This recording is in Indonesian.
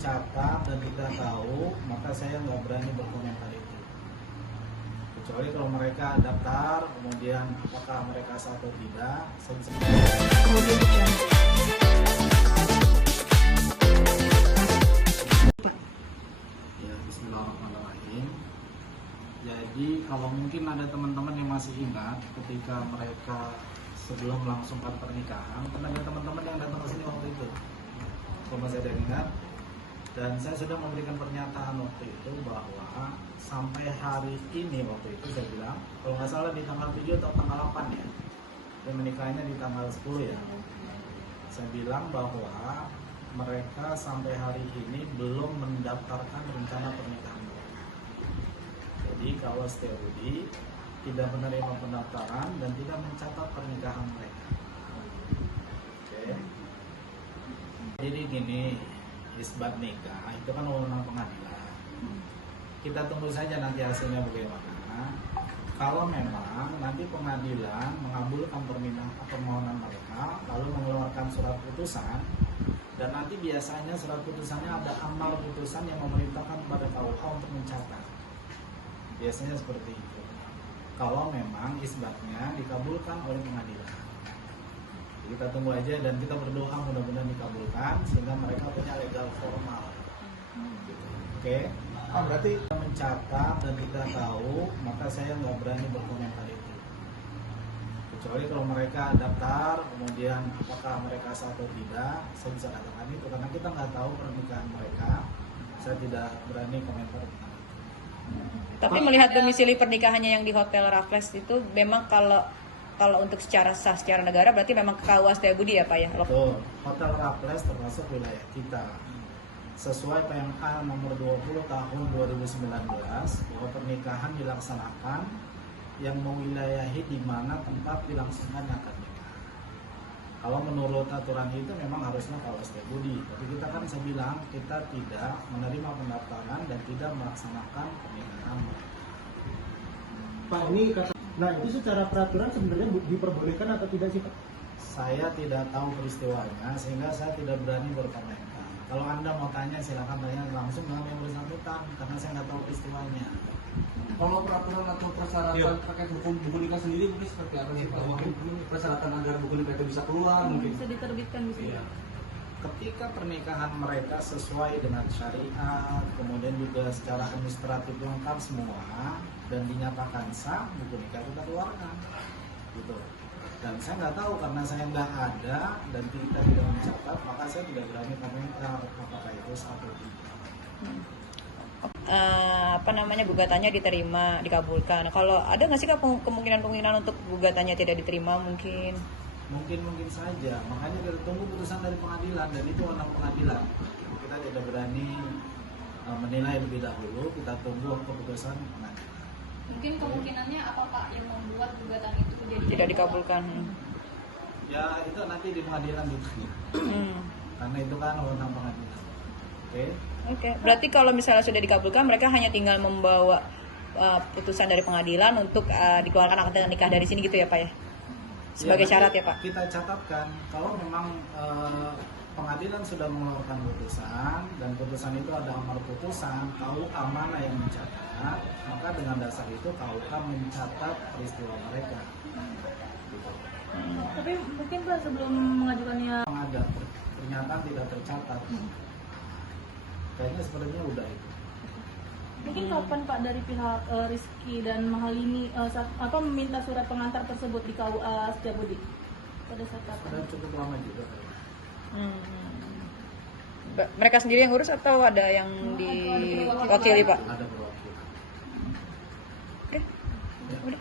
mencatat dan tidak tahu, maka saya nggak berani berkomentar itu. Kecuali kalau mereka daftar, kemudian apakah mereka sah atau tidak, saya bisa. Ya, Bismillahirrahmanirrahim. Jadi kalau mungkin ada teman-teman yang masih ingat ketika mereka sebelum melangsungkan pernikahan, kan ada teman-teman yang datang ke sini waktu itu. Kalau masih ada yang ingat, dan saya sudah memberikan pernyataan waktu itu bahwa sampai hari ini waktu itu saya bilang, kalau nggak salah di tanggal 7 atau tanggal 8 ya, dan menikahnya di tanggal 10 ya, saya bilang bahwa mereka sampai hari ini belum mendaftarkan rencana pernikahan mereka. Jadi kalau Setiabudi tidak menerima pendaftaran dan tidak mencatat pernikahan mereka. Oke. Jadi gini, isbat nikah itu kan wewenang pengadilan. Kita tunggu saja nanti hasilnya bagaimana. Kalau memang nanti pengadilan mengabulkan permohonan mereka, lalu mengeluarkan surat putusan, dan nanti biasanya surat putusannya ada amar putusan yang memerintahkan kepada KUH untuk mencatat. Biasanya seperti itu. Kalau memang isbatnya dikabulkan oleh pengadilan. Kita tunggu aja dan kita berdoa mudah-mudahan dikabulkan sehingga mereka punya legal formal. Gitu. Oke? Berarti mencatat dan tidak tahu, maka saya nggak berani berkomentar itu. Kecuali kalau mereka daftar, kemudian apakah mereka sah atau tidak, saya bisa katakan itu karena kita nggak tahu pernikahan mereka. Saya tidak berani komentar tentang itu. Tapi melihat domisili pernikahannya yang di Hotel Raffles itu memang kalau untuk secara sah secara negara berarti memang ke KUA Setiabudi ya Pak ya? Betul. Hotel Raffles termasuk wilayah kita. Sesuai PMK nomor 20 tahun 2019 bahwa pernikahan dilaksanakan yang mewilayahi di mana tempat dilangsungkannya akad nikah. Kalau menurut aturan itu memang harusnya KUA Setiabudi. Tapi kita kan saya bilang kita tidak menerima pendaftaran dan tidak melaksanakan pernikahan. Pak, ini kata, nah itu secara peraturan sebenarnya diperbolehkan atau tidak sih Pak? Saya tidak tahu peristiwanya sehingga saya tidak berani berkomentar. Kalau Anda mau tanya silakan tanya langsung dengan yang bersangkutan karena saya nggak tahu peristiwanya. Kalau peraturan atau persyaratan terkait buku nikah sendiri mungkin seperti apa sih Pak? Mungkin persyaratan agar buku nikah itu bisa keluar mungkin. Bisa diterbitkan bisa. Iya. Ketika pernikahan mereka sesuai dengan syariat, kemudian juga secara administratif lengkap semua dan dinyatakan sah, buku nikah kita keluarkan. Gitu. Dan saya nggak tahu karena saya nggak ada dan kita tidak mencatat, maka saya tidak berani komentar apakah itu sah atau tidak. Gugatannya diterima, dikabulkan. Kalau ada nggak sih Kak kemungkinan untuk gugatannya tidak diterima mungkin? Mungkin saja, makanya kita tunggu putusan dari pengadilan dan itu wewenang pengadilan. Kita tidak berani menilai lebih dahulu, kita tunggu keputusan pengadilan. Mungkin kemungkinannya apa Pak yang membuat gugatan itu jadi Tidak dikabulkan. Ya itu nanti di pengadilan ditanya. Karena itu kan wewenang pengadilan. Oke. Berarti kalau misalnya sudah dikabulkan, mereka hanya tinggal membawa putusan dari pengadilan untuk dikeluarkan akad nikah dari sini gitu ya Pak ya? Sebagai ya, syarat ya Pak? Kita catatkan kalau memang pengadilan sudah mengeluarkan putusan dan putusan itu ada amar putusan, KUA mana yang mencatat, maka dengan dasar itu KUA mencatat peristiwa mereka. Gitu. Tapi mungkin Pak sebelum mengajukannya Ada pernyataan tidak tercatat. Kayaknya sebenarnya udah itu. mungkin kapan Pak dari pihak Rizky dan Mahalini meminta surat pengantar tersebut di KUA Setiabudi? Pada saat kapan? Sudah cukup lama juga. Mereka sendiri yang urus atau ada yang diwakili Pak? Ada perwakilan. Oke. Udah.